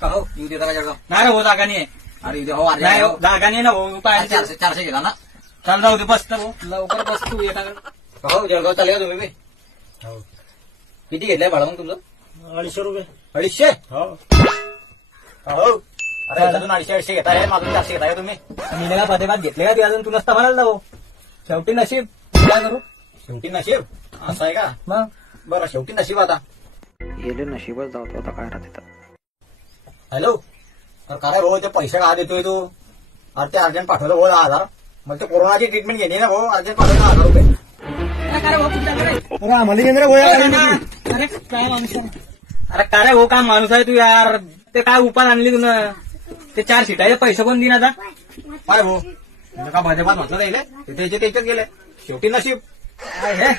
का हो येऊ देता का जळगाव? नाही रे हो जागा नाही आहे. अरे येऊ दे हो नाही हो, अर्जंट. जागा नाही ना हो काय 400 घेता ना? चाल जाऊ दे बस तर हो. लवकर बस तू येणार का हो जळगाव चालले का तुम्ही बी? किती घेतलंय भाडं मग तुमचं? 250 रुपये. 250? हो. हो अरे अजून 250 घेताय माझून 400 घेताय का तुम्ही? मीनेला पदेबाद घेतले का ते अजून तू नसता म्हणाल हो. शेवटी नशीब काय करू शेवटी नशीब असं आहे का? मग बरं शेवटी नशीब आता. गेले नशीबच जातो आता काय राहते. हॅलो तर काय भाऊ ते पैसे का देतोय तू? अरे ते अर्जंट पाठवलं भाऊ 10,000. मग ते कोरोनाची ट्रीटमेंट घेणे ना भाऊ अर्जंट पाठवलं 10,000 रुपये. अरे आम्हाला केंद्र गोळ्या अरे काय माणूस आहे? अरे काय रे हो काय माणूस आहे तू यार. ते काय उपाय आणली तुला ते 4 सीटाचे पैसे कोण देईन आता? काय भाऊ तुला का भाजपात म्हटलं जाईल त्याच्यात गेले शेवटी नशीब काय हे